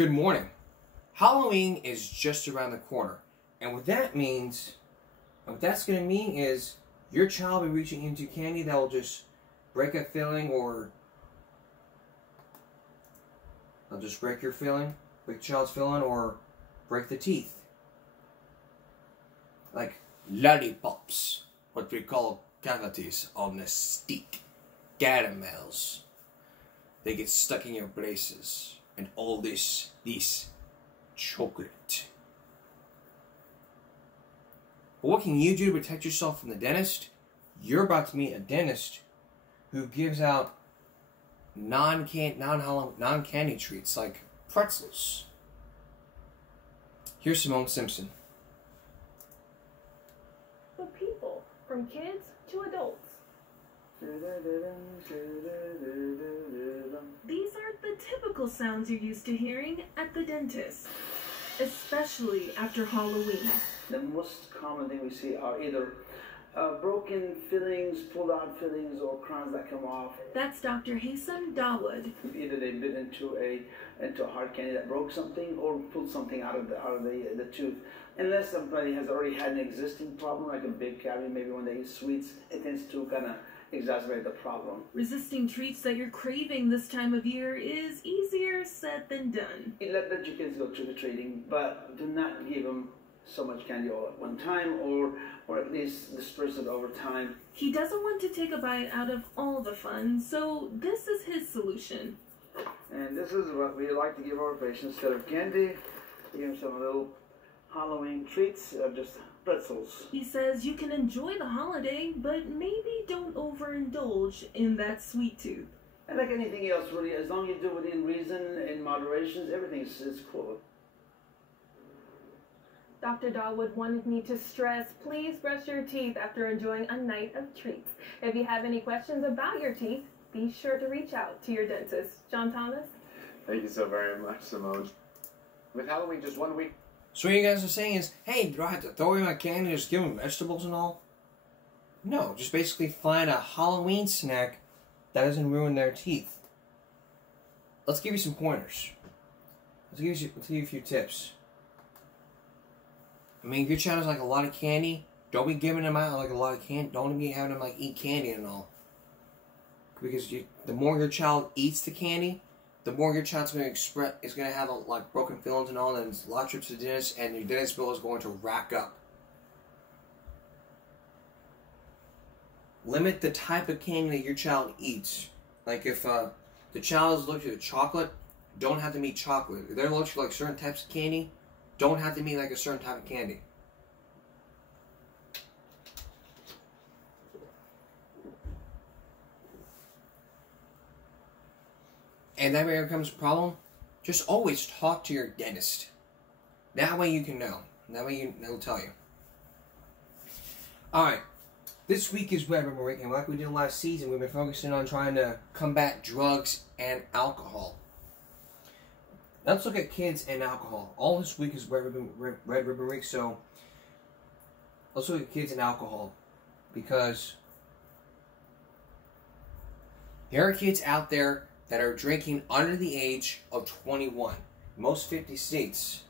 Good morning. Halloween is just around the corner. And what that means, what that's going to mean is your child will be reaching into candy that will just break a filling, or they'll just break your filling, break the child's filling, or break the teeth. Like lollipops, what we call cavities on the stick, caramels. They get stuck in your braces, and all this chocolate. But what can you do to protect yourself from the dentist? You're about to meet a dentist who gives out non-candy treats like pretzels. Here's Simone Simpson. For people, from kids to adults. These aren't the typical sounds you're used to hearing at the dentist, especially after Halloween. The most common thing we see are either broken fillings, pulled out fillings, or crowns that come off. That's Dr. Hasan Dawood. Either they bit into a hard candy that broke something, or pulled something out of the tooth. Unless somebody has already had an existing problem, like a big cavity, maybe when they eat sweets, it tends to kind of exacerbate the problem. Resisting treats that you're craving this time of year is easier said than done. Let your kids go trick-or-treating, but do not give them so much candy all at one time, or at least disperse it over time. He doesn't want to take a bite out of all the fun, so this is his solution. And this is what we like to give our patients. Instead of candy, give them some little Halloween treats, just pretzels. He says you can enjoy the holiday, but maybe don't overindulge in that sweet tooth. And like anything else, really, as long as you do it within reason, in moderation, everything is cool. Dr. Dawood wanted me to stress, please brush your teeth after enjoying a night of treats. If you have any questions about your teeth, be sure to reach out to your dentist. John Thomas? Thank you so very much, Simone. With Halloween just 1 week. So what you guys are saying is, hey, do I have to throw away my candy and just give them vegetables and all? No, just basically find a Halloween snack that doesn't ruin their teeth. Let's give you some pointers. Let's give you a few tips. I mean, if your child has like a lot of candy, don't be giving them out like a lot of candy. Don't be having them like eat candy and all. Because the more your child eats the candy, the more your child's going to have like broken fillings and all, and a lot of trips to the dentist, and your dentist bill is going to rack up. Limit the type of candy that your child eats. Like if the child is allergic to chocolate, don't have them eat chocolate. If they're allergic to like certain types of candy, don't have to eat like a certain type of candy. And that way becomes a problem, just always talk to your dentist. That way you can know. That way they'll tell you. Alright, this week is Red Ribbon Week, and like we did last season, we've been focusing on trying to combat drugs and alcohol. Let's look at kids and alcohol. All this week is Red Ribbon Week, so let's look at kids and alcohol. Because there are kids out there that are drinking under the age of 21. Most 50 states.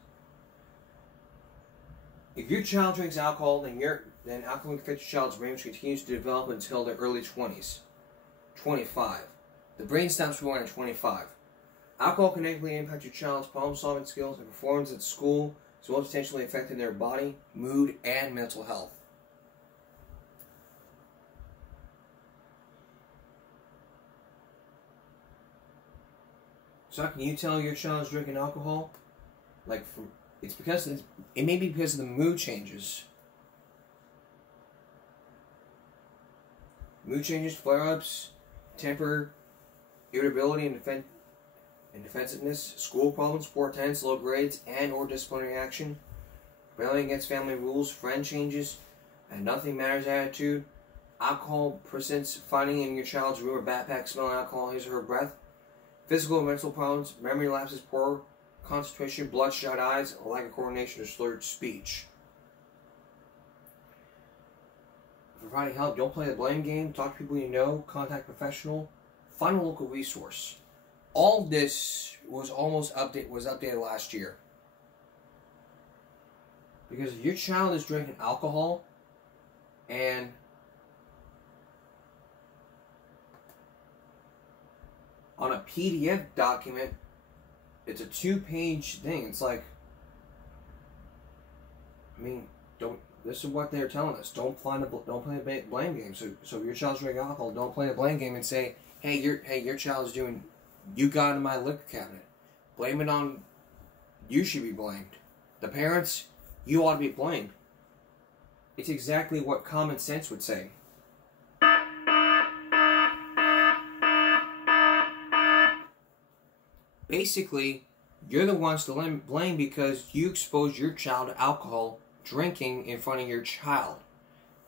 If your child drinks alcohol, then alcohol can affect your child's brain, which continues to develop until their early 20s. 25. The brain stops growing at 25. Alcohol can negatively impact your child's problem-solving skills and performance at school, as well as potentially affecting their body, mood, and mental health. So how can you tell your child's drinking alcohol? It may be because of the mood changes. Mood changes, flare-ups, temper, irritability, and defensiveness, school problems, poor attendance, low grades, and or disciplinary action, rebelling against family rules, friend changes, and nothing matters attitude, alcohol presence, finding in your child's room or backpack smelling alcohol, his or her breath, physical and mental problems, memory lapses, poor concentration, bloodshot eyes, a lack of coordination, or slurred speech. For providing help, don't play the blame game, talk to people you know, contact a professional, find a local resource. all this was updated last year. Because if your child is drinking alcohol and on a PDF document, it's a 2-page thing. It's like, I mean, this is what they're telling us. Don't play the blame game. So if your child's drinking alcohol, don't play the blame game and say, hey, your child's doing, you got in my liquor cabinet. Blame it on, you should be blamed. The parents, you ought to be blamed. It's exactly what common sense would say. Basically, you're the ones to blame because you exposed your child to alcohol drinking in front of your child.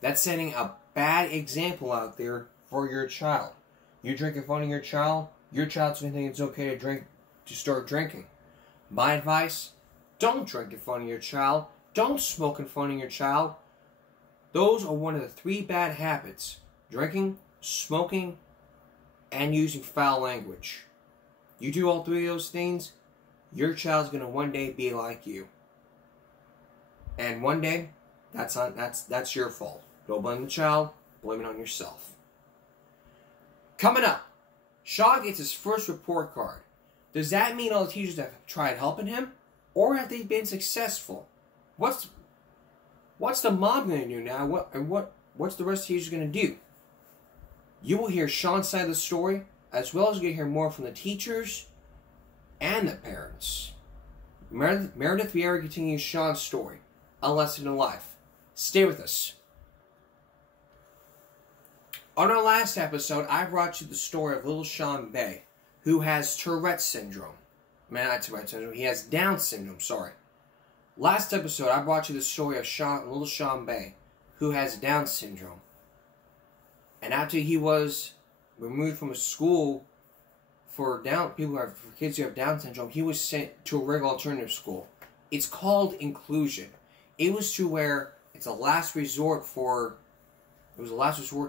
That's setting a bad example out there for your child. You drink in front of your child's going to think it's okay to start drinking. My advice, don't drink in front of your child. Don't smoke in front of your child. Those are one of the 3 bad habits: drinking, smoking, and using foul language. You do all 3 of those things, your child's going to one day be like you. And one day, that's your fault. Don't blame the child, blame it on yourself. Coming up, Sean gets his first report card. Does that mean all the teachers have tried helping him? Or have they been successful? What's the mom going to do now? What's the rest of the teachers going to do? You will hear Sean's side of the story, as well as you're going to hear more from the teachers and the parents. Meredith Vieira continues Sean's story, A Lesson in Life. Stay with us. On our last episode, I brought you the story of little Sean Bay, who has Tourette's syndrome. Not Tourette's syndrome, he has Down syndrome, sorry. Last episode, I brought you the story of little Sean Bay, who has Down syndrome. And after he was removed from a school for kids who have Down syndrome, he was sent to a regular alternative school. It's called inclusion. It was to where it's a last resort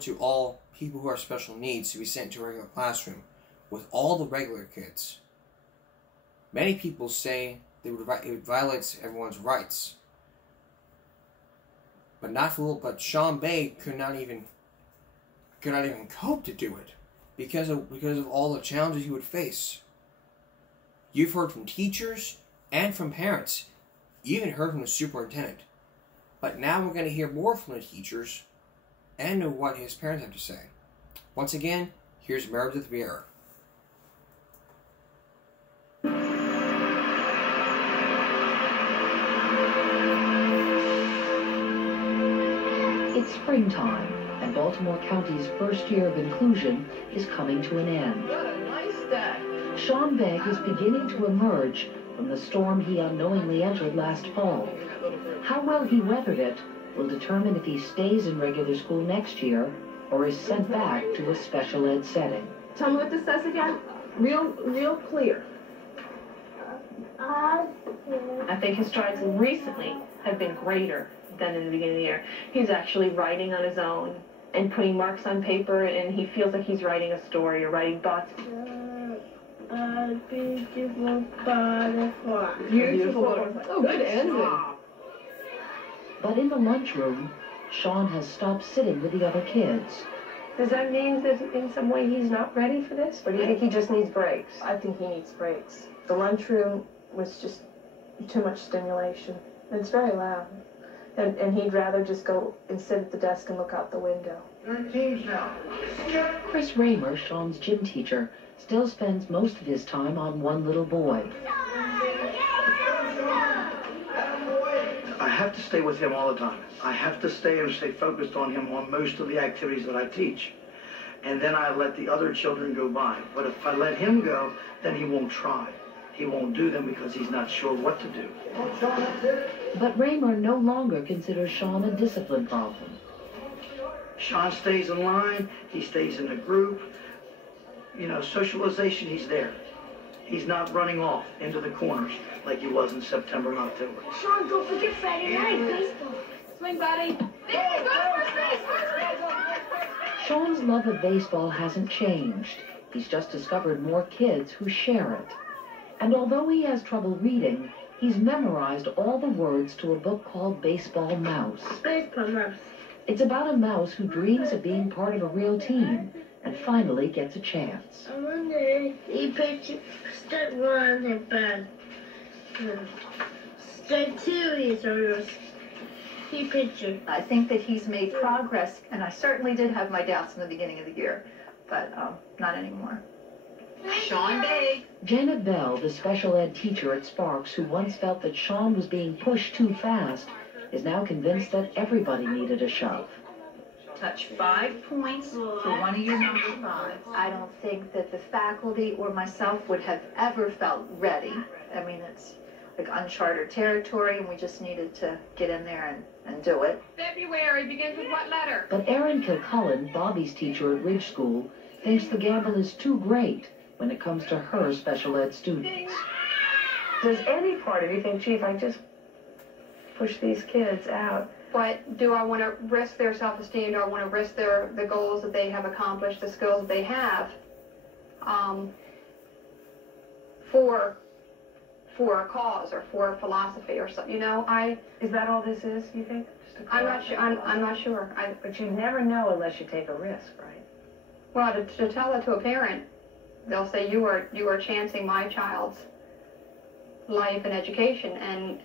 to all people who are special needs to be sent to a regular classroom with all the regular kids. Many people say it violates everyone's rights, but Sean Bay could not even cope to do it because of all the challenges he would face. You've heard from teachers and from parents. You even heard from the superintendent. But now we're going to hear more from the teachers and know what his parents have to say. Once again, here's Meredith Vieira. It's springtime, and Baltimore County's first year of inclusion is coming to an end. What a nice day. Sean Begg is beginning to emerge from the storm he unknowingly entered last fall. How well he weathered it will determine if he stays in regular school next year or is sent back to a special ed setting. Tell me what this says again. Real clear. I think his strides recently have been greater than in the beginning of the year. He's actually writing on his own and putting marks on paper, and he feels like he's writing a story or writing thoughts. A beautiful butterfly. Beautiful butterfly. Oh, good ending. But in the lunchroom, Sean has stopped sitting with the other kids. Does that mean that in some way he's not ready for this? Or do you think he just needs breaks? I think he needs breaks. The lunchroom was just too much stimulation. It's very loud. And he'd rather just go and sit at the desk and look out the window. You're in teams now. Chris Raymer, Sean's gym teacher, still spends most of his time on one little boy. I have to stay with him all the time. I have to stay focused on him on most of the activities that I teach. And then I let the other children go by. But if I let him go, then he won't try. He won't do them because he's not sure what to do. But Raymer no longer considers Sean a discipline problem. Sean stays in line. He stays in a group. You know, socialization, he's there. He's not running off into the corners like he was in September and October. Sean, don't forget Friday night baseball. Swing, buddy. Sean's love of baseball hasn't changed. He's just discovered more kids who share it. And although he has trouble reading, he's memorized all the words to a book called Baseball Mouse. Baseball Mouse. It's about a mouse who dreams of being part of a real team and finally gets a chance. I wonder if he pitched step one and bad. Step two is almost. He pitcher. I think that he's made progress, and I certainly did have my doubts in the beginning of the year, but not anymore. Sean Day. Janet Bell, the special ed teacher at Sparks, who once felt that Sean was being pushed too fast, is now convinced that everybody needed a shove. Touch 5 points for one of your number 5. I don't think that the faculty or myself would have ever felt ready. I mean, it's like uncharted territory, and we just needed to get in there and do it. February begins with what letter? But Erin Kilcullen, Bobby's teacher at Ridge School, thinks the gamble is too great when it comes to her special ed students. Does any part of you think, Chief, I just push these kids out? But do I want to risk their self-esteem? Do I want to risk the goals that they have accomplished, the skills that they have, for a cause or for a philosophy or something? You know, Is that all this is, you think? I'm not sure. I'm not sure. But you never know unless you take a risk, right? Well, to tell that to a parent, they'll say you are chancing my child's life and education, and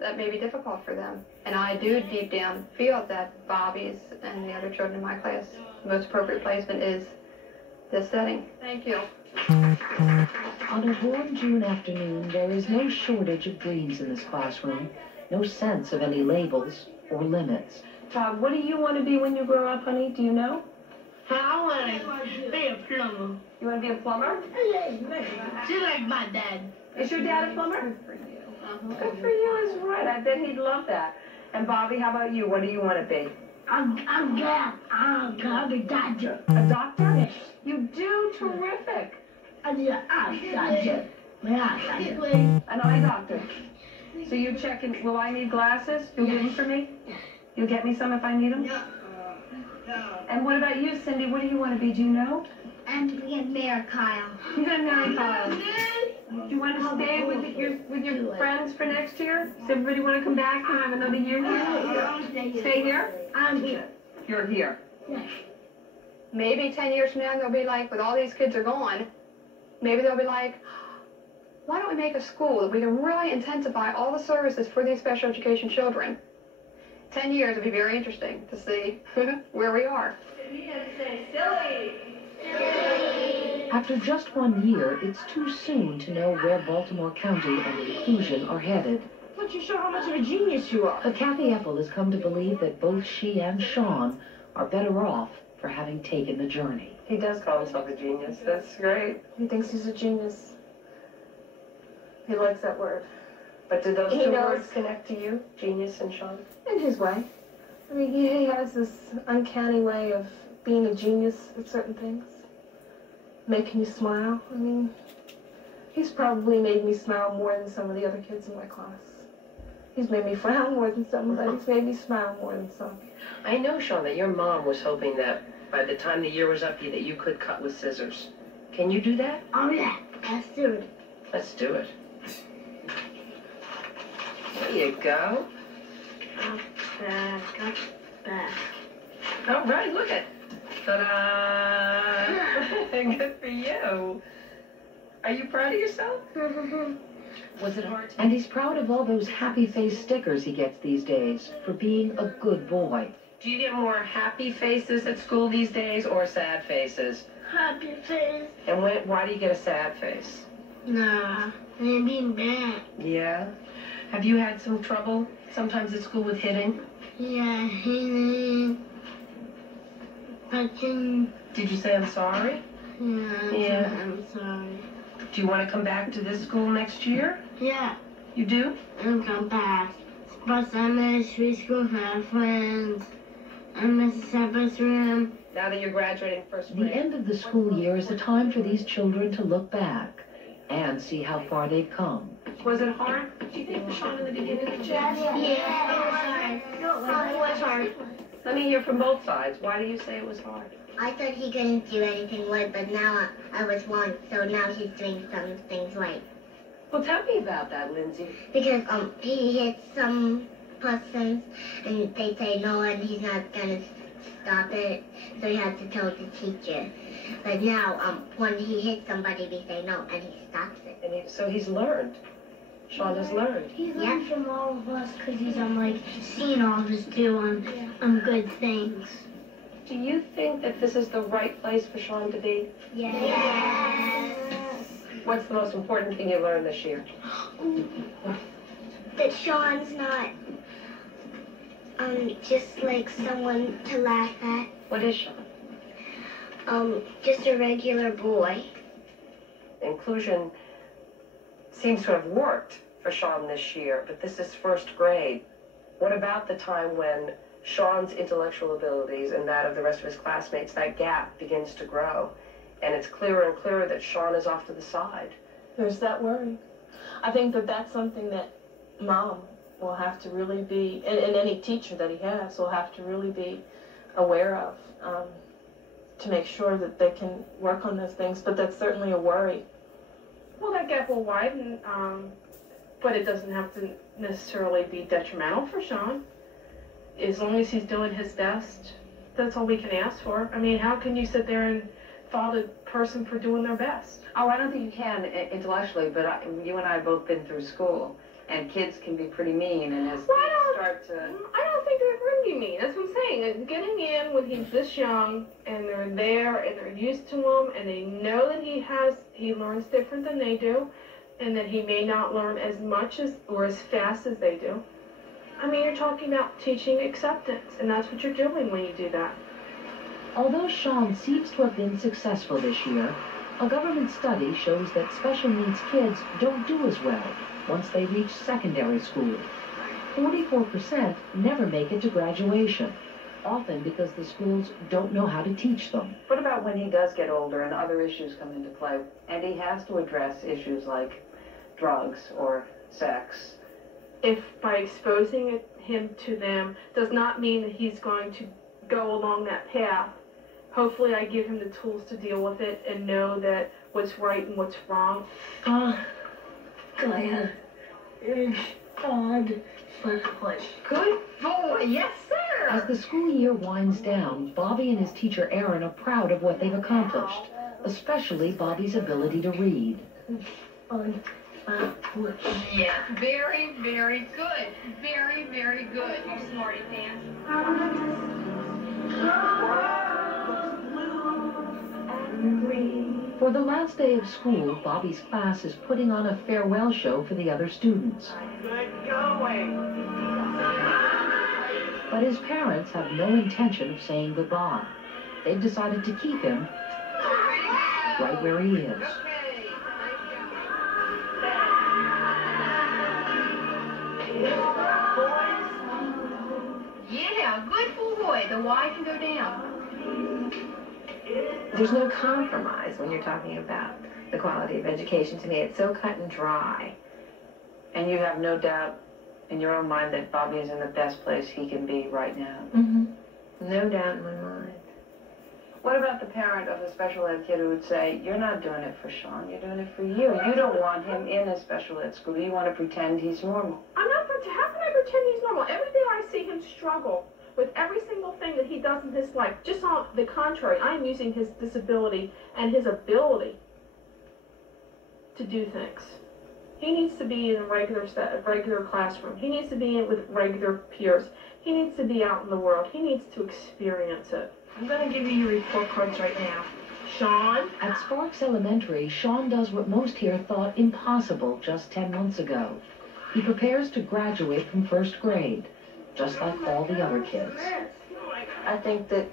that may be difficult for them. And I do deep down feel that Bobby's and the other children in my class, the most appropriate placement is this setting. Thank you. On a warm June afternoon, there is no shortage of dreams in this classroom, no sense of any labels or limits. Todd, what do you want to be when you grow up, honey? Do you know? I want to be a plumber. You want to be a plumber? Just like my dad. Is your dad a plumber? Good for you. Good for you is right. I bet he'd love that. And Bobby, how about you? What do you want to be? I'm glad. I'm a doctor. A doctor? Yes. You do? Terrific. I'm an eye doctor. An eye doctor. So you check in. Will I need glasses? You'll get them for me? You'll get me some if I need them? No. And what about you, Cindy? What do you want to be? Do you know? I'm to get married, Kyle. You're going to marry Kyle. Do you want to stay with your friends for next year? Does everybody want to come back and have another year here? Stay here? I'm here. You're here. Yes. Maybe 10 years from now they'll be like, with all these kids are gone, maybe they'll be like, why don't we make a school that we can really intensify all the services for these special education children? 10 years would be very interesting to see where we are. After just 1 year, it's too soon to know where Baltimore County and inclusion are headed. But you show how much of a genius you are. But Kathy Epple has come to believe that both she and Sean are better off for having taken the journey. He does call himself a genius. That's great. He thinks he's a genius. He likes that word. But did those two words connect to you, genius and Sean? In his way. I mean, he has this uncanny way of being a genius at certain things. Making you smile. I mean, he's probably made me smile more than some of the other kids in my class. He's made me frown more than some, but he's made me smile more than some. I know, Sean, that your mom was hoping that by the time the year was up, that you could cut with scissors. Can you do that? Oh, yeah. Let's do it. Let's do it. There you go. Back. All right, look at. Ta-da! Good for you. Are you proud of yourself? Was it hard? And he's proud of all those happy face stickers he gets these days for being a good boy. Do you get more happy faces at school these days or sad faces? Happy face. And why do you get a sad face? Nah, I'm being bad. Yeah? Have you had some trouble sometimes at school with hitting? Yeah, hitting. Touching. Did you say I'm sorry? Yeah. I'm sorry. Do you want to come back to this school next year? Yeah. You do? I'll come back. But I'm in street school for my friends. I miss the Sabbath room. Now that you're graduating first The grade. end of the school year is a time for these children to look back and see how far they've come. Was it hard, do you think, for Sean in the beginning? Yeah, it was hard. It was hard. Let me hear from both sides. Why do you say it was hard? I thought he couldn't do anything right, but now I was wrong, so now he's doing some things right. Well, tell me about that, Lindsay. Because he hits some persons, and they say no, and he's not gonna stop it, so he has to tell the teacher. But now, when he hits somebody, we say no, and he stops it. And so he's learned. Sean has learned. He's learned from all of us because he's like seen all of us do good things. Do you think that this is the right place for Sean to be? Yes. What's the most important thing you learned this year? That Sean's not just like someone to laugh at. What is Sean? Just a regular boy. Inclusion seems to have worked for Sean this year, but this is first grade. What about the time when Sean's intellectual abilities and that of the rest of his classmates, that gap begins to grow, and it's clearer and clearer that Sean is off to the side? There's that worry. I think that that's something that Mom will have to really be, and any teacher that he has will have to really be aware of, to make sure that they can work on those things, but that's certainly a worry. Well, that gap will widen, but it doesn't have to necessarily be detrimental for Sean. As long as he's doing his best, that's all we can ask for. I mean, how can you sit there and fault a person for doing their best? Oh, I don't think you can intellectually, but you and I have both been through school, and kids can be pretty mean, and as they start to... I don't think they're going to be mean. That's what I'm saying. Getting in when he's this young, and they're there, and they're used to him, and they know that he learns different than they do, and that he may not learn as much as or as fast as they do. I mean, you're talking about teaching acceptance, and that's what you're doing when you do that. Although Sean seems to have been successful this year, a government study shows that special needs kids don't do as well once they reach secondary school. 44% never make it to graduation, often because the schools don't know how to teach them. What about when he does get older and other issues come into play, and he has to address issues like drugs or sex? If by exposing him to them does not mean that he's going to go along that path, hopefully I give him the tools to deal with it and know that what's right and what's wrong. Gaia. God. Good boy, yes sir! As the school year winds down, Bobby and his teacher Aaron are proud of what they've accomplished, especially Bobby's ability to read. Yeah, very, very good. Very, very good, you smarty pants. For the last day of school, Bobby's class is putting on a farewell show for the other students. Good going. But his parents have no intention of saying goodbye. They've decided to keep him right where he is. Yeah, good boy. The Y can go down. There's no compromise when you're talking about the quality of education. To me, it's so cut and dry. And you have no doubt in your own mind that Bobby is in the best place he can be right now. Mm-hmm. No doubt in my mind. What about the parent of a special ed kid who would say, you're not doing it for Sean, you're doing it for you. You don't want him in a special ed school. You want to pretend he's normal. I'm not how can I pretend he's normal? Every day I see him struggle with every single thing that he does in his life. Just on the contrary, I'm using his disability and his ability to do things. He needs to be in a regular classroom. He needs to be in with regular peers. He needs to be out in the world. He needs to experience it. I'm going to give you your report cards right now. Sean? At Sparks Elementary, Sean does what most here thought impossible just 10 months ago. He prepares to graduate from first grade, just like all the other kids. I think that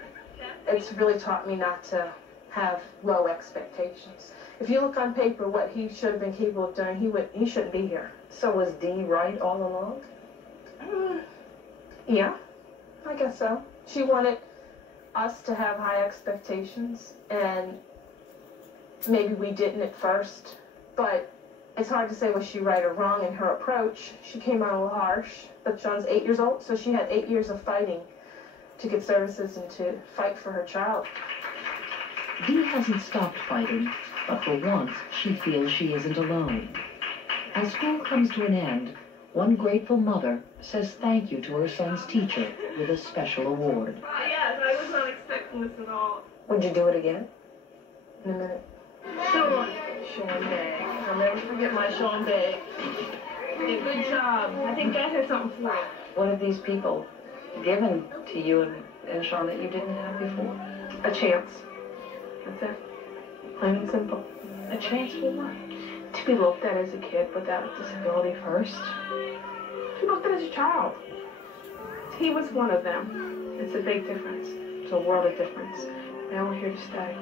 it's really taught me not to have low expectations. If you look on paper what he should have been capable of doing, he shouldn't be here. So was Dee right all along? Yeah, I guess so. She wanted us to have high expectations, and maybe we didn't at first, but it's hard to say was she right or wrong in her approach. She came out a little harsh, but Sean's 8 years old, so she had 8 years of fighting to get services and to fight for her child. Dee hasn't stopped fighting, but for once she feels she isn't alone. As school comes to an end, one grateful mother says thank you to her son's teacher with a special award. Yes, I was not expecting this at all. Would you do it again? In a minute. Sean Day. I'll never forget my Sean Day. Hey, good job. I think that has something for you. What have these people given to you and Sean that you didn't have before? A chance. That's it. Plain and simple. A chance for what? To be looked at as a kid without a disability first. To be looked at as a child. He was one of them. It's a big difference. It's a world of difference. Now we're here to stay.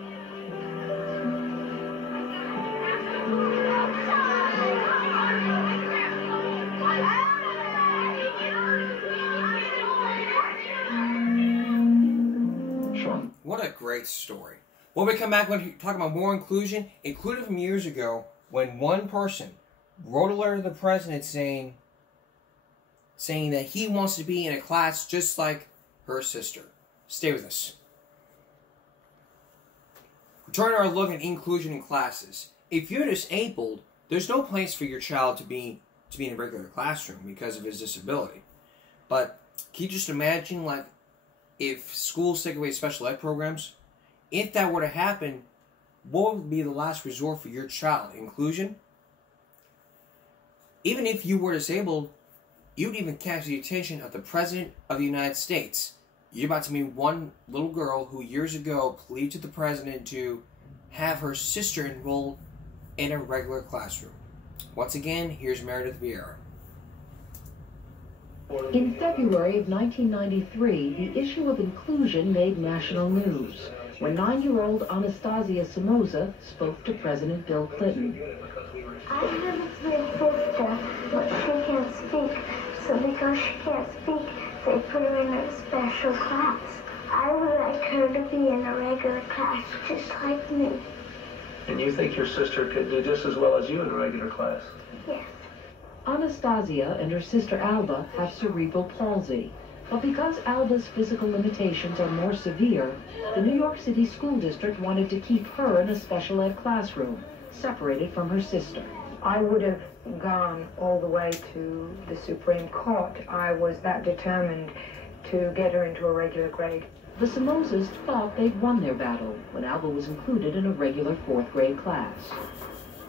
What a great story. When we come back, we'll talk about more inclusion, including from years ago when one person wrote a letter to the president saying that he wants to be in a class just like her sister. Stay with us. Return our look at inclusion in classes. If you're disabled, there's no place for your child to be in a regular classroom because of his disability. But can you just imagine, like, if schools take away special ed programs? If that were to happen, what would be the last resort for your child? Inclusion? Even if you were disabled, you'd even catch the attention of the President of the United States. You're about to meet one little girl who years ago pleaded to the President to have her sister enrolled in a regular classroom. Once again, here's Meredith Vieira. In February of 1993, the issue of inclusion made national news when 9-year-old Anastasia Somoza spoke to President Bill Clinton. I have a twin sister, but she can't speak. So because she can't speak, they put her in a special class. I would like her to be in a regular class, just like me. And you think your sister could do just as well as you in a regular class? Yes. Anastasia and her sister Alba have cerebral palsy, but because Alba's physical limitations are more severe, the New York City School District wanted to keep her in a special ed classroom, separated from her sister. I would have gone all the way to the Supreme Court. I was that determined to get her into a regular grade. The Somozas thought they'd won their battle when Alba was included in a regular 4th grade class.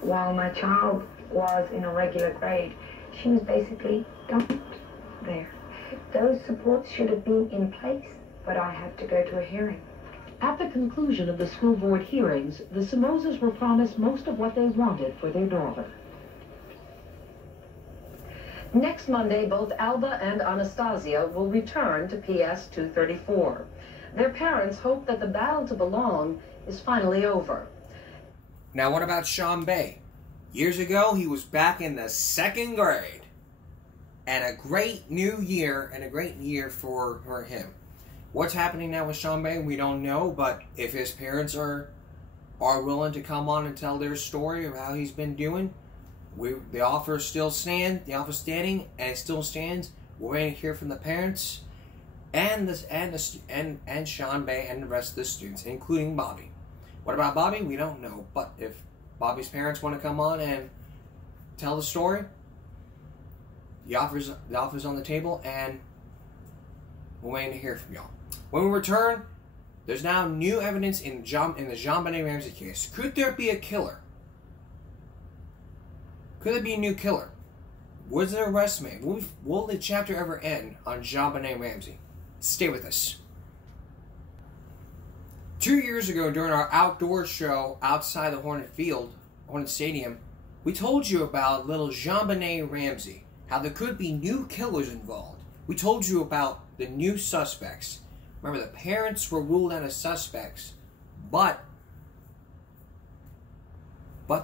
While my child was in a regular grade, she was basically dumped there. Those supports should have been in place, but I had to go to a hearing. At the conclusion of the school board hearings, the Somozas were promised most of what they wanted for their daughter. Next Monday, both Alba and Anastasia will return to PS 234. Their parents hope that the battle to belong is finally over. Now what about Sean Bay? Years ago, he was back in the 2nd grade. And a great new year, and a great year for him. What's happening now with Sean Bay, we don't know, but if his parents are willing to come on and tell their story of how he's been doing, the offer still stands, the offer standing, and it still stands. We're waiting to hear from the parents and Sean Bay and the rest of the students, including Bobby. What about Bobby? We don't know, but if Bobby's parents want to come on and tell the story, the offer's on the table, and we're waiting to hear from y'all. When we return, there's now new evidence in the JonBenét Ramsey case. Could there be a killer? Could there be a new killer? Was there an arrest made? Will the chapter ever end on JonBenét Ramsey? Stay with us. 2 years ago, during our outdoor show outside the Hornet Stadium, we told you about little JonBenét Ramsey, how there could be new killers involved. We told you about the new suspects. Remember, the parents were ruled out as suspects, but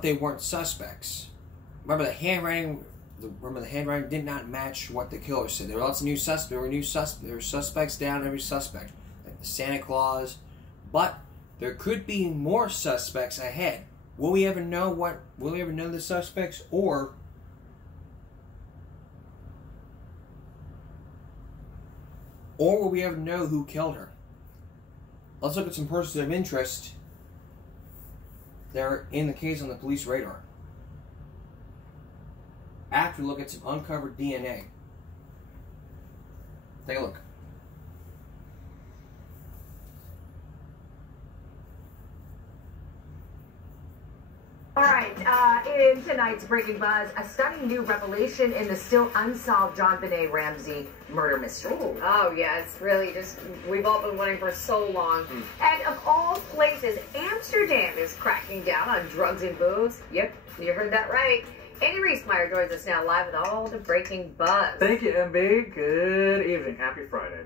they weren't suspects. Remember, the handwriting did not match what the killer said. There were lots of new suspects. There were suspects down every suspect, like Santa Claus. But there could be more suspects ahead. Will we ever know the suspects, or will we ever know who killed her? Let's look at some persons of interest that are in the case on the police radar. After we look at some uncovered DNA. Take a look. All right, in tonight's Breaking Buzz, a stunning new revelation in the still unsolved JonBenet Ramsey murder mystery. Oh, yeah, it's really just, we've all been waiting for so long. And of all places, Amsterdam is cracking down on drugs and booze. Yep, you heard that right. Andy Reesmeyer joins us now live with all the Breaking Buzz. Thank you, MB. Good evening. Happy Friday.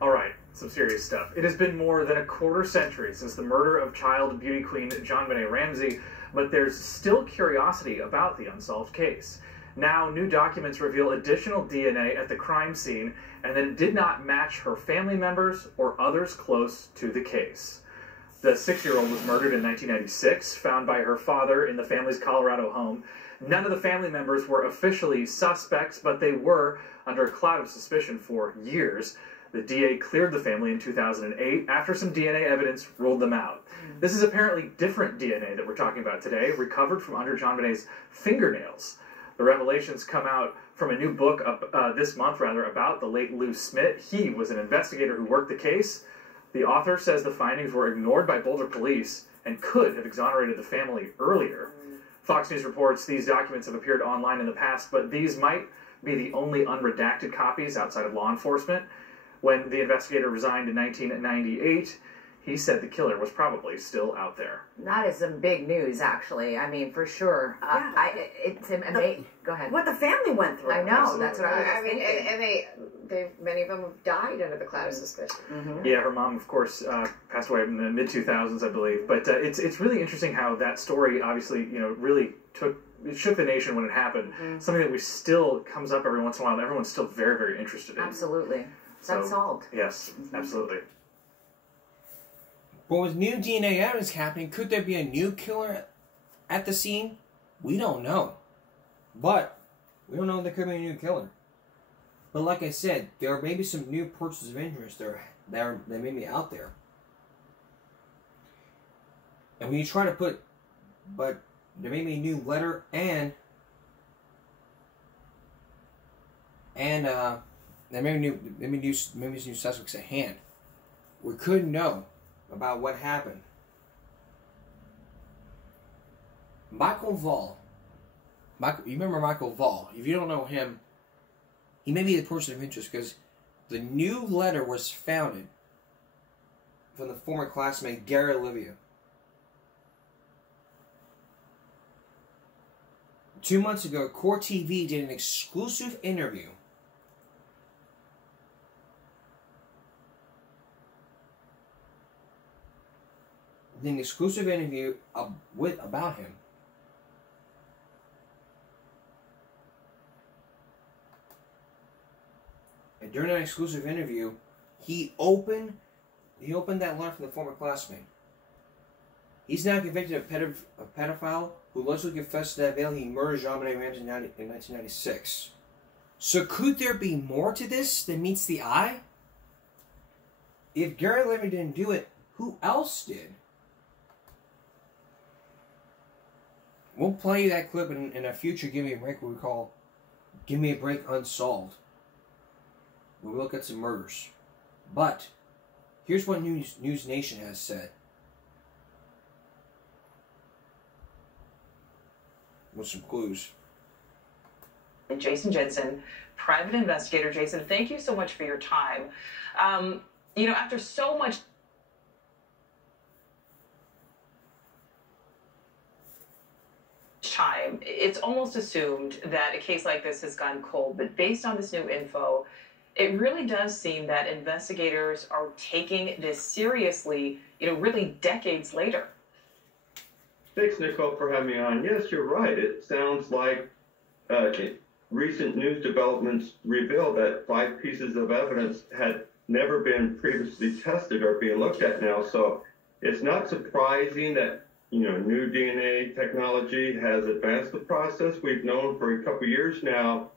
All right, some serious stuff. It has been more than a quarter century since the murder of child beauty queen JonBenet Ramsey, but there's still curiosity about the unsolved case. Now, new documents reveal additional DNA at the crime scene, and that it did not match her family members or others close to the case. The 6-year-old was murdered in 1996, found by her father in the family's Colorado home. None of the family members were officially suspects, but they were under a cloud of suspicion for years. The DA cleared the family in 2008 after some DNA evidence ruled them out. This is apparently different DNA that we're talking about today, recovered from under JonBenet's fingernails. The revelations come out from a new book this month, about the late Lou Smit. He was an investigator who worked the case. The author says the findings were ignored by Boulder police and could have exonerated the family earlier. Fox News reports these documents have appeared online in the past, but these might be the only unredacted copies outside of law enforcement. When the investigator resigned in 1998, he said the killer was probably still out there. That is some big news, actually. I mean, for sure. It's amazing. Go ahead. What the family went through. I know. Absolutely. That's what I was thinking. And they many of them have died under the cloud of suspicion. Yeah, her mom, of course, passed away in the mid-2000s, I believe. But it's really interesting how that story, obviously, really shook the nation when it happened. Something that we still comes up every once in a while, and everyone's still very, very interested in. Absolutely. That's solved. Yes, absolutely. But with new DNA evidence happening, could there be a new killer at the scene? We don't know. But we don't know if there could be a new killer. But like I said, there may be some new persons of interest that may be out there. And when you try to but there may be a new letter and there may be new suspects at hand. We could know about what happened. Michael Vaughn. You remember Michael Vaughn? If you don't know him, he may be the person of interest because the new letter was founded from the former classmate Gary Olivia. 2 months ago, Court TV did an exclusive interview about him. And during that exclusive interview, he opened that letter from the former classmate. He's now convicted of pedophile who allegedly confessed to that veil he murdered JonBenet Ramsey in 1996. So could there be more to this than meets the eye? If Gary Olivia didn't do it, who else did? We'll play you that clip in a future Give Me a Break, what we call Give Me a Break Unsolved. We'll look at some murders. But here's what News Nation has said. With some clues. Jason Jensen, private investigator. Jason, thank you so much for your time. After so much time, it's almost assumed that a case like this has gone cold, but based on this new info, it really does seem that investigators are taking this seriously, really decades later. Thanks, Nicole, for having me on. Yes, you're right. It sounds like recent news developments reveal that 5 pieces of evidence had never been previously tested or being looked at now. So it's not surprising that new DNA technology has advanced the process. We've known for a couple years now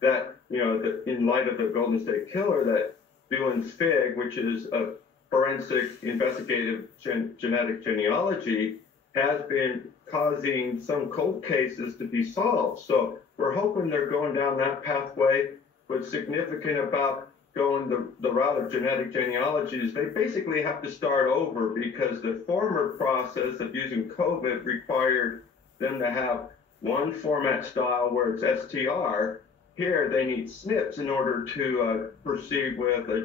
that, in light of the Golden State Killer, that doing SFIG, which is a forensic investigative genetic genealogy, has been causing some cold cases to be solved. So we're hoping they're going down that pathway. What's significant about going the route of genetic genealogy is they basically have to start over, because the former process of using COVID required them to have one format style where it's STR. Here they need SNPs in order to proceed with a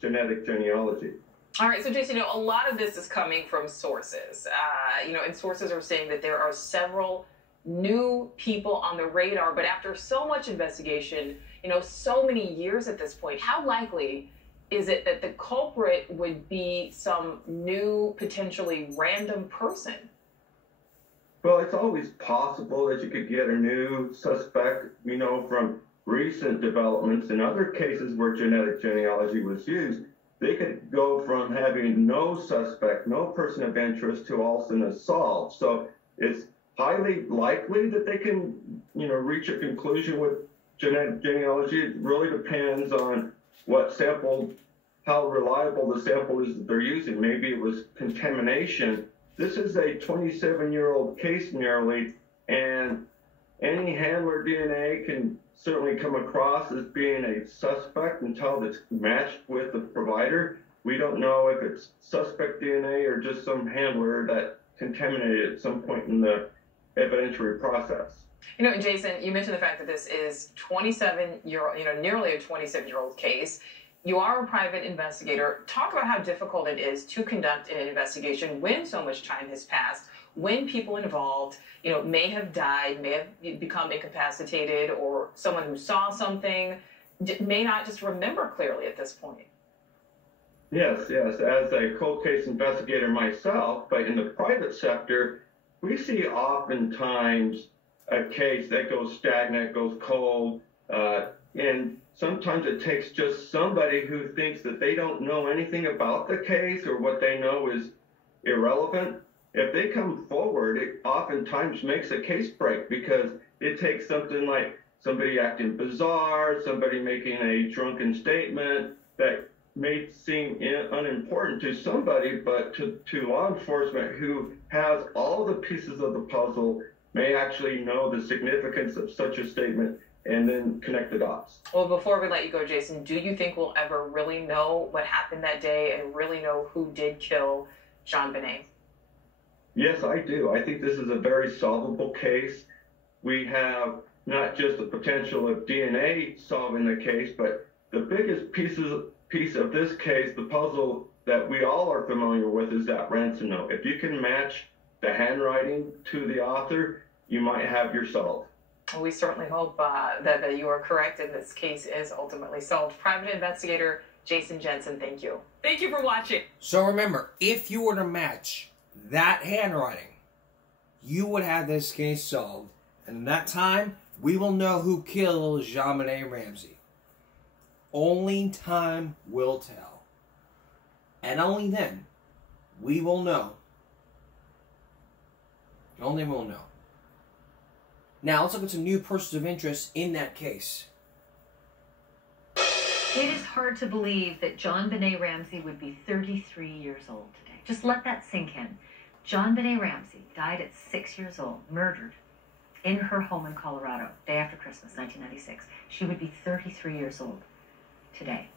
genetic genealogy. All right, so Jason, a lot of this is coming from sources. And sources are saying that there are several new people on the radar, but after so much investigation, so many years at this point, how likely is it that the culprit would be some new, potentially random person? Well, it's always possible that you could get a new suspect, from recent developments in other cases where genetic genealogy was used. They could go from having no suspect, no person of interest, to all of a sudden a solve. So it's highly likely that they can, reach a conclusion with genetic genealogy. It really depends on how reliable the sample is that they're using. Maybe it was contamination. This is a 27-year-old case nearly, and any handler DNA can certainly come across as being a suspect until it's matched with the provider. We don't know if it's suspect DNA or just some handler that contaminated at some point in the evidentiary process. Jason, you mentioned the fact that this is nearly a 27-year-old case. You are a private investigator. Talk about how difficult it is to conduct an investigation when so much time has passed, when people involved, may have died, may have become incapacitated, or someone who saw something may not just remember clearly at this point. Yes. As a cold case investigator myself, but in the private sector, we see oftentimes a case that goes stagnant, goes cold, and sometimes it takes just somebody who thinks that they don't know anything about the case, or what they know is irrelevant. If they come forward, it oftentimes makes a case break, because it takes something like somebody acting bizarre, somebody making a drunken statement that may seem unimportant to somebody, but to law enforcement who has all the pieces of the puzzle may actually know the significance of such a statement and then connect the dots. Well, before we let you go, Jason, do you think we'll ever really know what happened that day and really know who did kill JonBenét? Yes, I do. I think this is a very solvable case. We have not just the potential of DNA solving the case, but the biggest piece of this case, the puzzle that we all are familiar with, is that ransom note. If you can match the handwriting to the author, you might have your solve. We certainly hope that you are correct and this case is ultimately solved. Private investigator Jason Jensen, thank you. Thank you for watching. So remember, if you were to match that handwriting, you would have this case solved. And in that time, we will know who killed JonBenét Ramsey. Only time will tell. And only then, we will know. Only we'll know. Now, let's look at some new persons of interest in that case. It is hard to believe that JonBenét Ramsey would be 33 years old today. Just let that sink in. JonBenét Ramsey died at 6 years old, murdered in her home in Colorado, day after Christmas, 1996. She would be 33 years old today.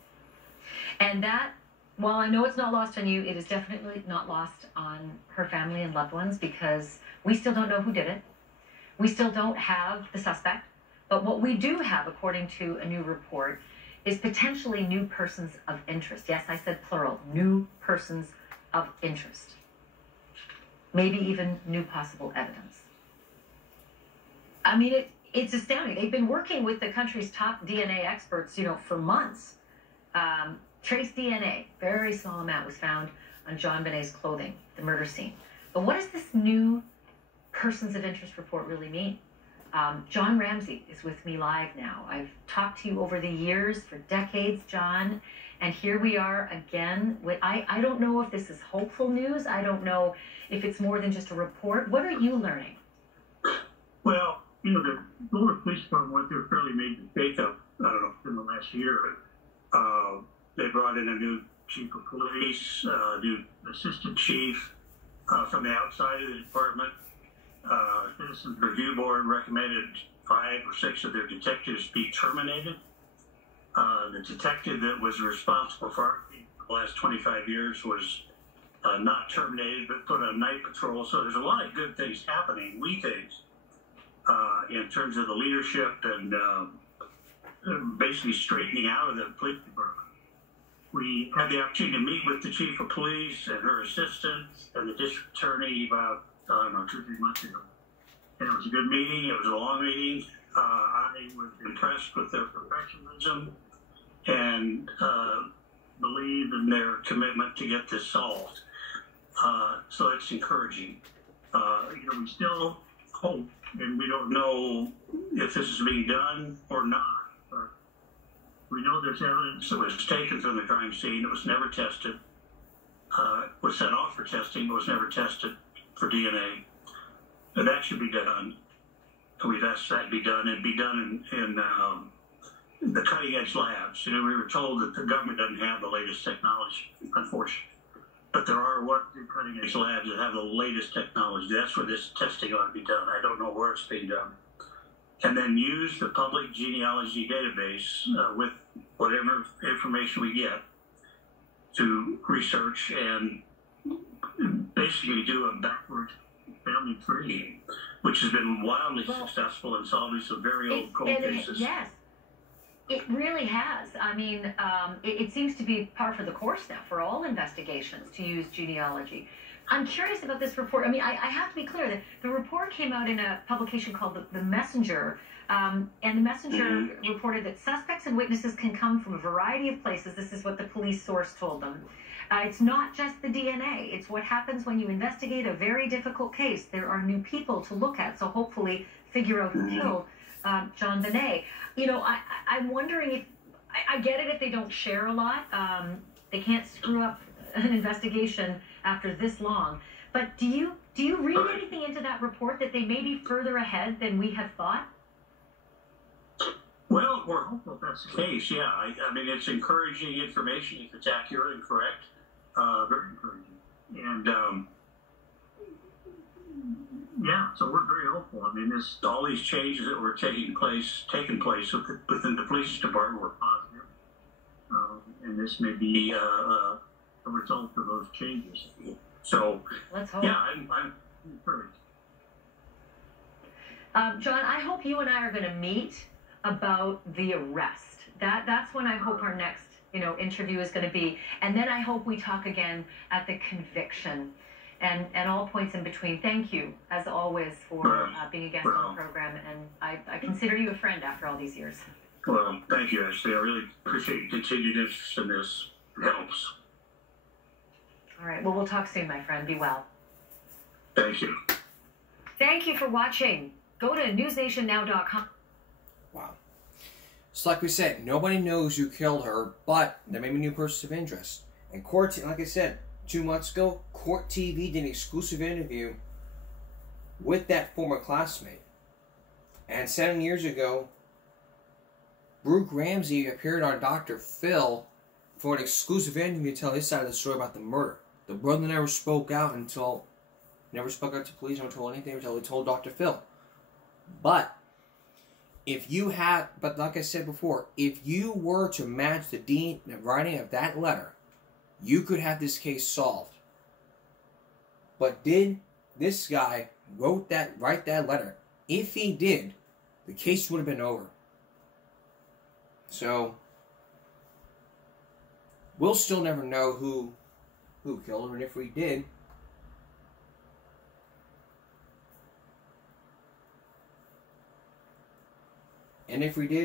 And that, while I know it's not lost on you, it is definitely not lost on her family and loved ones, because we still don't know who did it. We still don't have the suspect. But what we do have, according to a new report, is potentially new persons of interest. Yes, I said plural, new persons of interest. Maybe even new possible evidence. I mean, it's astounding. They've been working with the country's top DNA experts, for months. Trace DNA, very small amount, was found on JonBenét's clothing, the murder scene. But what does this new persons of interest report really mean? John Ramsey is with me live now. I've talked to you over the years, for decades, John, and here we are again. I don't know if this is hopeful news. I don't know if it's more than just a report. What are you learning? Well, the Florida Police Department went through a fairly major shakeup, I don't know, in the last year. They brought in a new chief of police, new assistant chief. from the outside of the department. Citizens Review Board recommended 5 or 6 of their detectives be terminated. The detective that was responsible for the last 25 years was not terminated, but put on night patrol. So there's a lot of good things happening, we think, in terms of the leadership and basically straightening out of the police department. We had the opportunity to meet with the chief of police and her assistant and the district attorney about, I don't know, 2 or 3 months ago. And it was a good meeting. It was a long meeting. I was impressed with their professionalism and believe in their commitment to get this solved. So it's encouraging. We still hope, and we don't know if this is being done or not. We know there's evidence that was taken from the crime scene. It was never tested. Was sent off for testing, but was never tested for DNA. And that should be done. We've asked that to be done, and be done in the cutting-edge labs. We were told that the government doesn't have the latest technology, unfortunately. But there are cutting-edge labs that have the latest technology. That's where this testing ought to be done. I don't know where it's being done. And then use the public genealogy database with whatever information we get to research and basically do a backward family tree, which has been wildly successful in solving some very old cold cases. Yes, it really has. I mean, it seems to be par for the course now for all investigations to use genealogy. I'm curious about this report. I mean, I have to be clear that the report came out in a publication called The Messenger, and The Messenger reported that suspects and witnesses can come from a variety of places. This is what the police source told them. It's not just the DNA. It's what happens when you investigate a very difficult case. There are new people to look at, so hopefully figure out who killed JonBenét. I'm wondering if, I get it if they don't share a lot. They can't screw up an investigation after this long. But do you read anything into that report that they may be further ahead than we have thought? Well, we're hopeful that's the case, yeah. I mean, it's encouraging information if it's accurate and correct. Very encouraging. And, yeah, so we're very hopeful. I mean, all these changes that were taking place within the police department were positive. And this may be a result of those changes. So, let's hope. Yeah, I'm encouraged. John, I hope you and I are going to meet about the arrest. That's when I hope our next interview is going to be. And then I hope we talk again at the conviction and all points in between. Thank you, as always, for being a guest on the program. And I consider you a friend after all these years. Well, thank you, Ashley. I really appreciate your continued interest in this. It helps. All right. Well, we'll talk soon, my friend. Be well. Thank you. Thank you for watching. Go to newsnationnow.com. Wow. It's like we said, nobody knows who killed her, but there may be new persons of interest. And Court, like I said, 2 months ago, Court TV did an exclusive interview with that former classmate. And 7 years ago, Brooke Ramsey appeared on Dr. Phil for an exclusive interview to tell his side of the story about the murder. The brother never spoke out to police, never told anything until he told Dr. Phil. But like I said before, if you were to match the writing of that letter, you could have this case solved. But did this guy write that letter? If he did, the case would have been over. So we'll still never know who killed her, and if we did,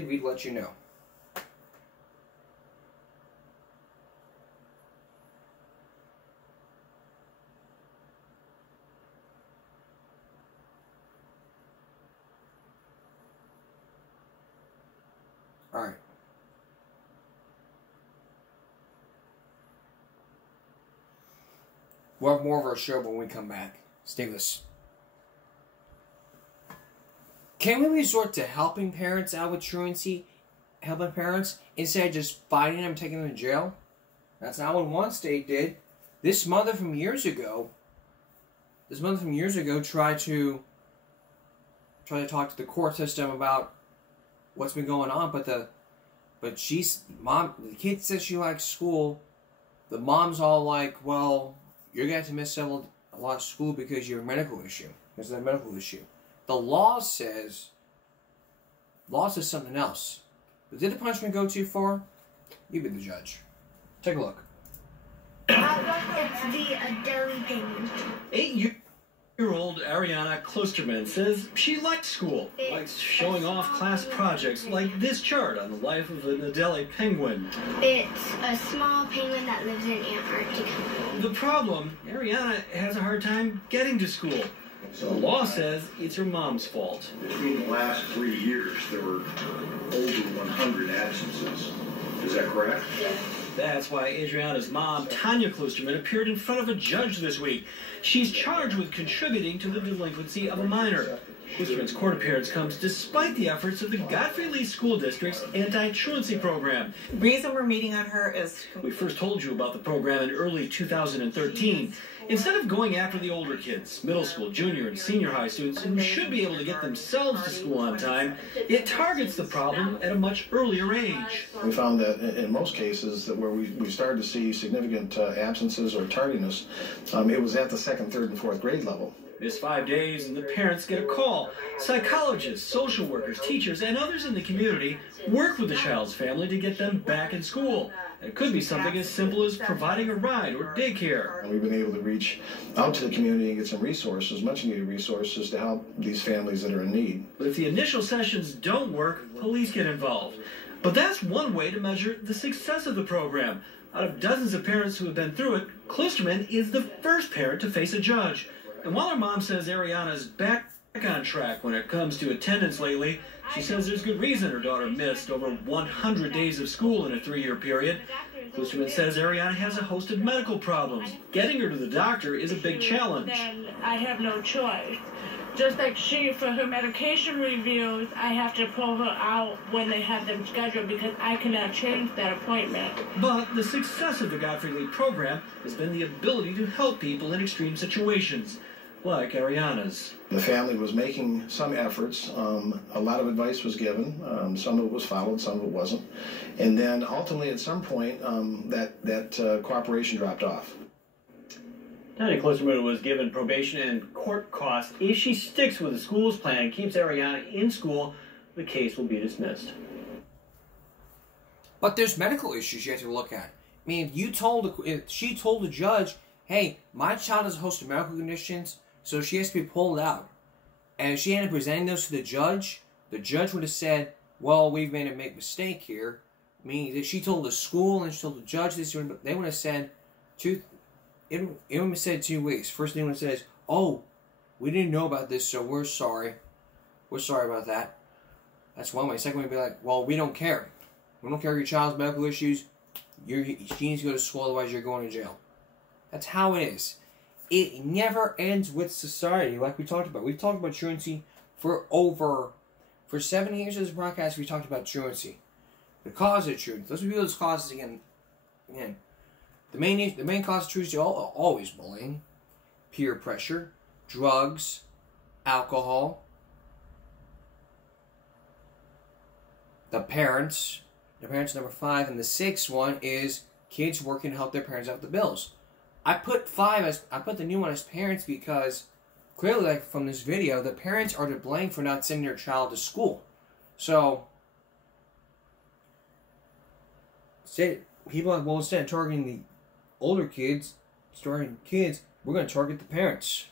we'd let you know. All right. We'll have more of our show when we come back. Stay with us. Can we resort to helping parents out with truancy? Helping parents instead of just fighting them and taking them to jail? That's not what one state did. This mother from years ago this mother from years ago tried to talk to the court system about what's been going on, but the kid says she likes school. The mom's all like, well, you're going to have to miss a lot of school because you have a medical issue. Because of a medical issue. The law says something else. But did the punishment go too far? You be the judge. Take a look. It's the Adele thing. 8-year-old Ariana Klosterman says she likes school, likes showing off class projects like this chart on the life of an Adelie penguin. It's a small penguin that lives in Antarctica. The problem, Ariana has a hard time getting to school. So the law says it's her mom's fault. Between the last 3 years, there were over 100 absences. Is that correct? Yes. That's why Adriana's mom, Tanya Klosterman, appeared in front of a judge this week. She's charged with contributing to the delinquency of a minor. Klosterman's court appearance comes despite the efforts of the Godfrey Lee School District's anti-truancy program. The reason we're meeting on her is... We first told you about the program in early 2013. Instead of going after the older kids, middle school, junior, and senior high students who should be able to get themselves to school on time, it targets the problem at a much earlier age. We found that in most cases that where we started to see significant absences or tardiness, it was at the 2nd, 3rd, and 4th grade level. Miss 5 days and the parents get a call. Psychologists, social workers, teachers, and others in the community work with the child's family to get them back in school. It could be something as simple as providing a ride or daycare. We've been able to reach out to the community and get some resources, much needed resources, to help these families that are in need. But if the initial sessions don't work, police get involved. But that's one way to measure the success of the program. Out of dozens of parents who have been through it, Klosterman is the first parent to face a judge. And while her mom says Ariana's back on track when it comes to attendance lately, she says there's good reason her daughter missed over 100 days of school in a 3-year period. Klosterman says Ariana has a host of medical problems. Getting her to the doctor is a big challenge. Then I have no choice. Just like she, for her medication reviews, I have to pull her out when they have them scheduled because I cannot change that appointment. But the success of the Godfrey Lee program has been the ability to help people in extreme situations, like Ariana's. The family was making some efforts. A lot of advice was given. Some of it was followed, some of it wasn't. And then ultimately at some point, that cooperation dropped off. Tanya Klosterman was given probation and court costs. If she sticks with the school's plan and keeps Ariana in school, the case will be dismissed. But there's medical issues you have to look at. I mean, if she told the judge, hey, my child has a host of medical conditions, so she has to be pulled out. And if she ended up presenting those to the judge would have said, well, we've made a mistake here. Meaning that she told the school and she told the judge this, they would have said it would have said 2 ways. First thing it would have said is, oh, we didn't know about this, so we're sorry. We're sorry about that. That's one way. Second way would be like, well, we don't care. We don't care your child's medical issues. She needs to go to school, otherwise you're going to jail. That's how it is. It never ends with society, like we talked about. We've talked about truancy for 7 years of this broadcast. We talked about truancy. The cause of truancy. Let's review those causes again. The main cause of truancy is always bullying, peer pressure, drugs, alcohol, the parents. The parents number 5, and the 6th one is kids working to help their parents out with the bills. I put the new one as parents because clearly, like from this video, the parents are to blame for not sending their child to school. So, people are like, well, instead of targeting the older kids, we're going to target the parents.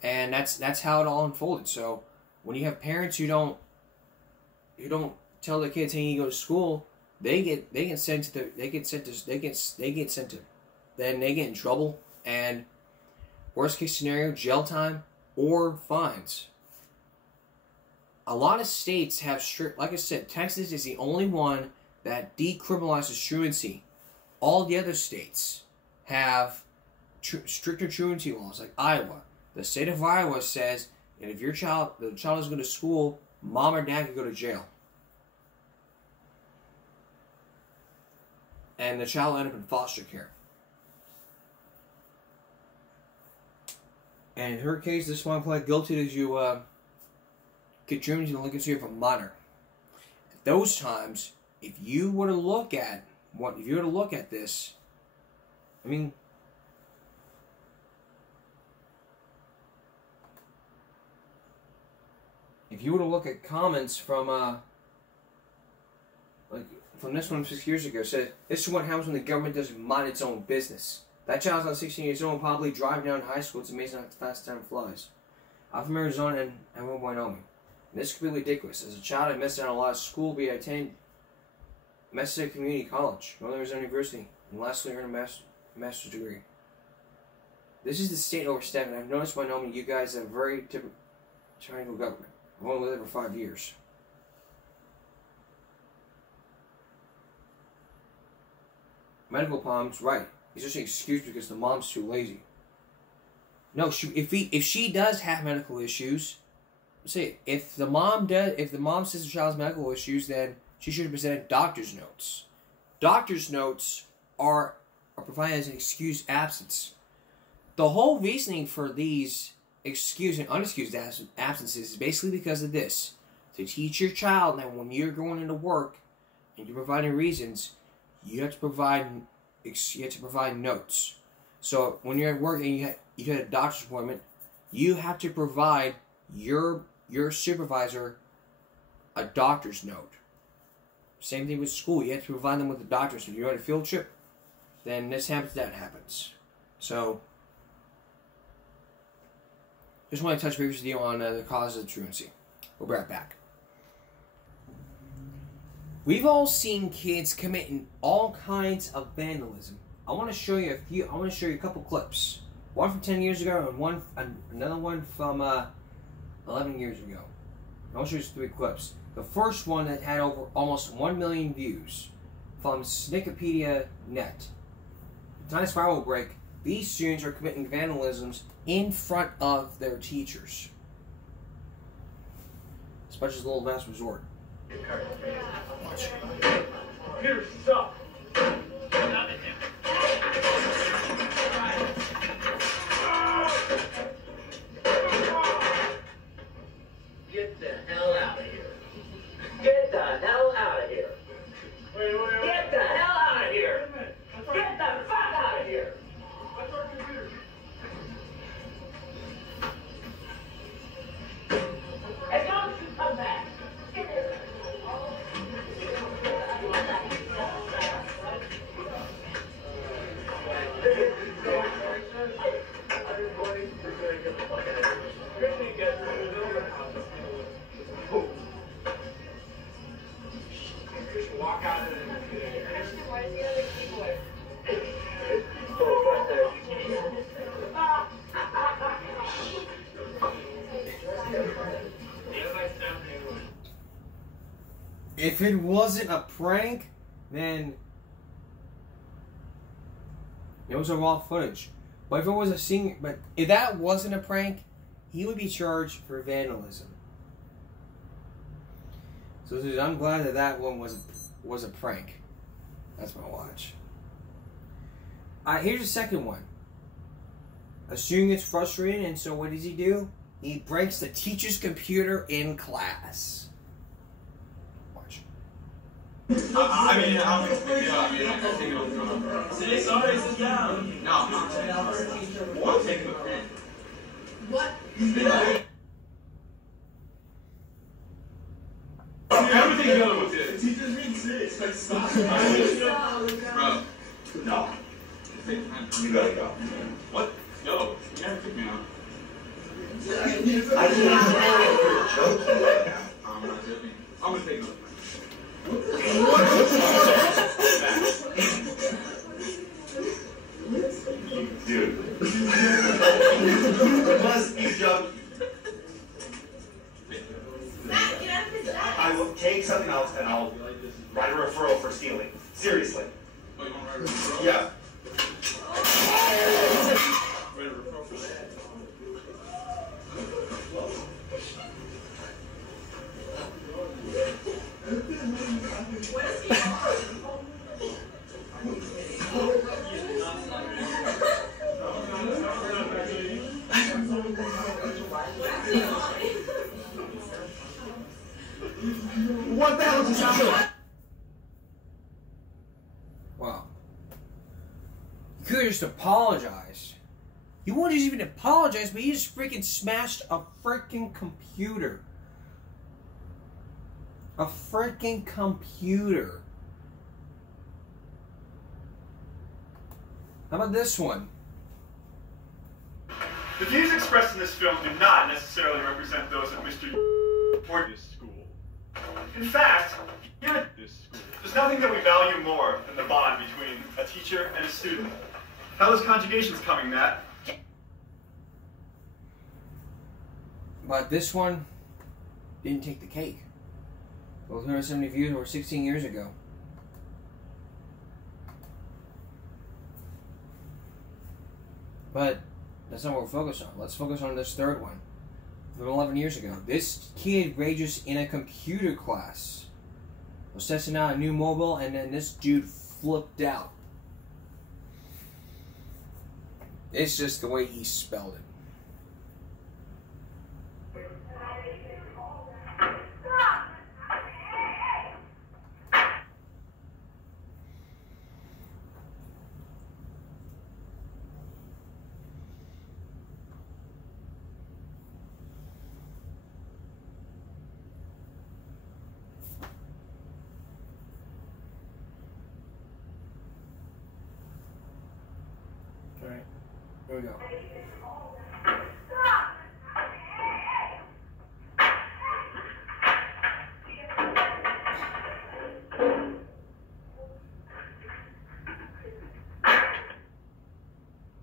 And that's how it all unfolded. So, when you have parents who don't tell their kids, hey, you go to school, then they get in trouble, and worst case scenario, jail time or fines. A lot of states have strict, like I said, Texas is the only one that decriminalizes truancy. All the other states have stricter truancy laws, like Iowa. The state of Iowa says that if the child is going to school, mom or dad can go to jail. And the child will end up in foster care. And in her case, this one pled guilty as you contributing to the delinquency of a minor. At those times, if you were to look at this, I mean, if you were to look at comments from from this one 6 years ago, said this is what happens when the government doesn't mind its own business. That child's not 16 years old, probably driving down high school. It's amazing how fast time flies. I'm from Arizona and I'm from Wyoming. And this is completely ridiculous. As a child, I missed out on a lot of school, but I attended Massachusetts Community College, Northern Arizona University, and lastly earned a master's degree. This is the state overstepping. I've noticed Wyoming, you guys have a very tyrannical government. I've only lived there for 5 years. Medical problems, right. It's just an excuse because the mom's too lazy. No, if she does have medical issues, say if the mom says the child's medical issues, then she should have presented doctor's notes. Doctor's notes are provided as an excused absence. The whole reasoning for these excused and unexcused absences is basically because of this. To teach your child that when you're going into work and you're providing reasons, you have to provide notes. So when you're at work and you had a doctor's appointment, you have to provide your supervisor a doctor's note. Same thing with school. You have to provide them with a doctor's note. You're on a field trip, then this happens, that happens. So just want to touch base with you on the causes of truancy. We'll be right back. We've all seen kids committing all kinds of vandalism. I want to show you a couple clips. One from 10 years ago and another one from 11 years ago. I'll show you 3 clips. The first one that had over almost 1 million views from Snickopedia Net. Tonight's viral break. These students are committing vandalisms in front of their teachers. Especially as a little last resort. Watch. Here, stop. Get the hell out of here. Get the hell out of here. Get the hell out of here. Get the fuck out of here. As long as you come back. Walk out of the If it wasn't a prank, then it was a raw footage. But if it was if that wasn't a prank, he would be charged for vandalism. So I'm glad that one was a prank. That's my watch. Here's the second one. A student gets frustrated, and so what does he do? He breaks the teacher's computer in class. Watch. I mean, I'm going to pick it up. I'm taking it. Sorry, sit down. No, I'm not. Well, I'm taking the pen. What? Everything together with this. The teacher's being serious. Like, stop. Bro. No. You gotta go. What? Yo, you gotta kick me out. I can't joking right now. I'm not joking. I'm gonna take another dude. You must be joking. I will take something else and I'll write a referral for stealing. Seriously. Oh, you want to write a referral? Yeah. Write a referral for that. What is he on? What the hell is this? Wow. You could just apologize. You wouldn't even apologize, but you just freaking smashed a freaking computer. A freaking computer. How about this one? The views expressed in this film do not necessarily represent those of Mr. or this school. In fact, here at this school, there's nothing that we value more than the bond between a teacher and a student. How those conjugations coming, Matt? But this one didn't take the cake. Those 170 views were 16 years ago. But that's not what we're focused on. Let's focus on this third one. From 11 years ago. This kid rages in a computer class. Was testing out a new mobile, and then this dude flipped out. It's just the way he spelled it. Alright, here we go.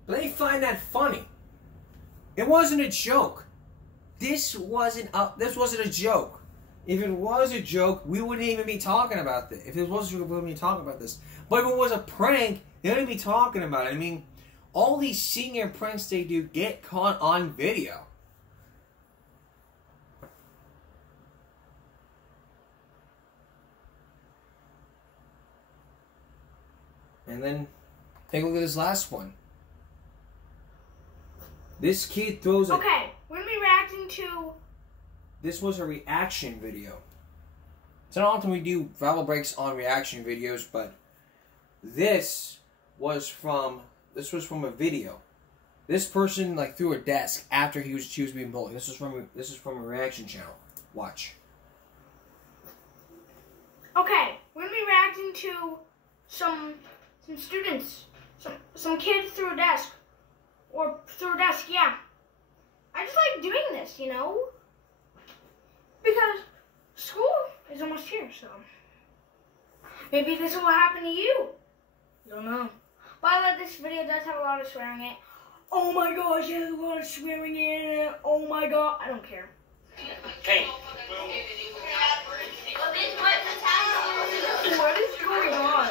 They find that funny. It wasn't a joke. This wasn't a joke. If it was a joke, we wouldn't even be talking about this. If it was a joke, we wouldn't be talking about this. But if it was a prank, they wouldn't be talking about it. I mean, all these senior pranks they do get caught on video. And then, take a look at this last one. This kid throws a... Okay, we're going to be reacting to... This was a reaction video. It's not often we do travel breaks on reaction videos, but this was from a video. This person like threw a desk after she was being bullied. This is from a reaction channel. Watch. Okay, we're going to be reacting to some students. Some kids threw a desk. Or through a desk, yeah. I just like doing this, you know? Because school is almost here, so... Maybe this will happen to you. You don't know. But this video does have a lot of swearing in it. Oh my gosh, it has a lot of swearing in it. Oh my god. I don't care. Hey. What is going on?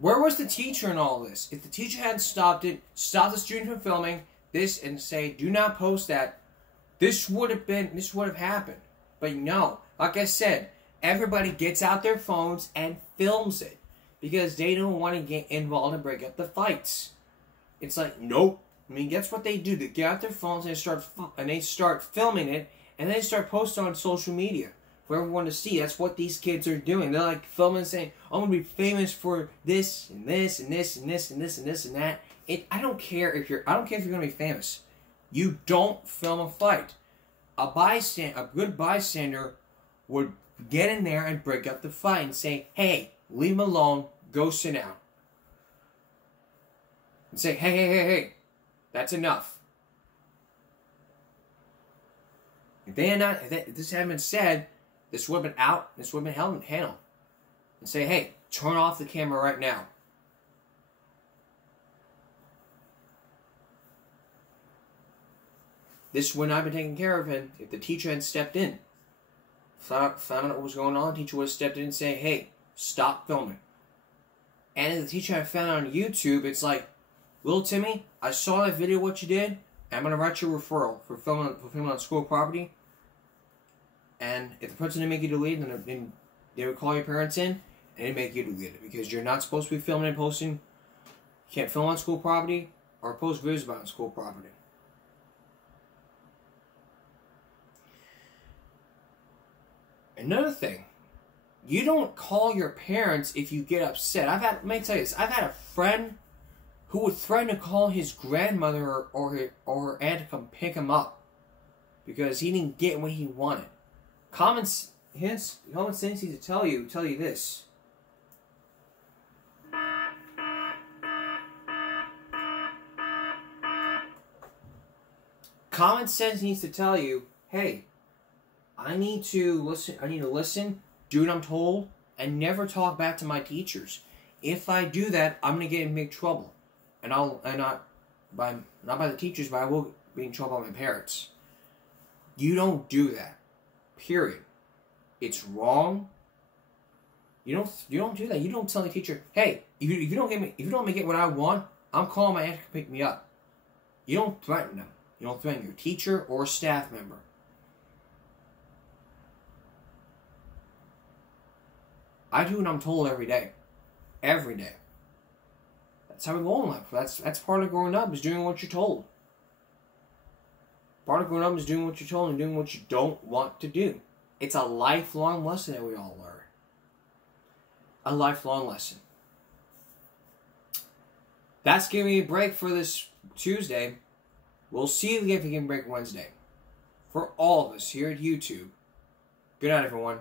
Where was the teacher in all this? If the teacher hadn't stopped it, stopped the student from filming this and say, do not post that, this would have happened. But no, like I said, everybody gets out their phones and films it because they don't want to get involved and break up the fights. It's like, nope. I mean, guess what they do? They get out their phones and they start filming it, and then they start posting on social media for everyone to see. That's what these kids are doing. They're like filming and saying, I'm going to be famous for this and this and this and this and this and this and that. I don't care if you're going to be famous. You don't film a fight. A good bystander would get in there and break up the fight and say, hey, leave him alone, go sit down. And say, hey, that's enough. If this hadn't been said, this would have been out, this would have been handled. And say, hey, turn off the camera right now. This would not have been taken care of if the teacher had stepped in. Found out what was going on, the teacher would have stepped in and say, hey, stop filming. And if the teacher had found it on YouTube, it's like, little Timmy, I saw that video what you did, and I'm going to write you a referral for filming on school property. And if the person didn't make you delete it, then they would call your parents in, and they'd make you delete it. Because you're not supposed to be filming and posting. You can't film on school property or post videos about on school property. Another thing, you don't call your parents if you get upset. Let me tell you this. I've had a friend who would threaten to call his grandmother or her aunt to come pick him up because he didn't get what he wanted. Common sense needs to tell you this. Common sense needs to tell you, hey, I need to listen, do what I'm told, and never talk back to my teachers. If I do that, I'm gonna get in big trouble. Not by the teachers, but I will be in trouble by my parents. You don't do that. Period. It's wrong. You don't do that. You don't tell the teacher, hey, if you don't let me get what I want, I'm calling my aunt to pick me up. You don't threaten them. You don't threaten your teacher or staff member. I do what I'm told every day. Every day. That's how we go in life. That's part of growing up, is doing what you're told. Part of growing up is doing what you're told and doing what you don't want to do. It's a lifelong lesson that we all learn. A lifelong lesson. That's giving me a break for this Tuesday. We'll see if we can break Wednesday. For all of us here at YouTube. Good night, everyone.